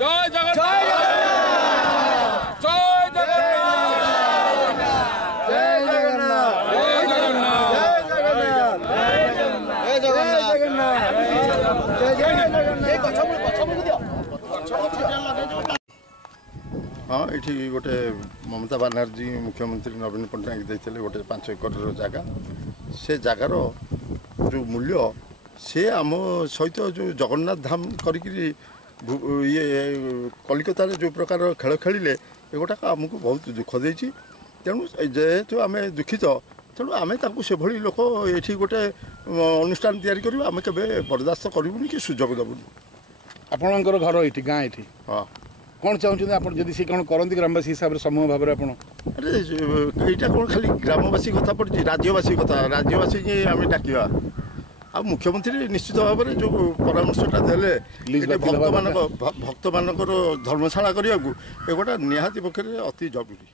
জয় জগন্নাথ জয় জগন্নাথ জয় জগন্নাথ জয় জগন্নাথ জয় জগন্নাথ। हाँ ये गोटे ममता बानार्जी मुख्यमंत्री नवीन पट्टनायक देते गोटे 5 एकर जगह से जगार जो मूल्य से आम सहित जो जगन्नाथ धाम करी ये कलिकतार जो प्रकार खेल खेलिले एगोटा आमको बहुत दुख देती तेणु जेहेतु आम दुखित तेणु आम से लोक ये गोटे अनुष्ठान या आम के बर्दास्त करूनी कि सुजोग देवुनि। आपणकर घर ये गाँ ये हाँ कौन चाहते आप जब सी कौन करती ग्रामवासी हिसाब से समूह भाव में अरे यहाँ कौन खाली ग्रामवासी कथा पड़ी राज्यवासी कथा राज्यवासी आम डाकवा आ मुख्यमंत्री निश्चित भाव में जो परामर्शटा देले भक्त मान धर्मशाला करने को एगोटा निहाती पक्षे अति जरूरी।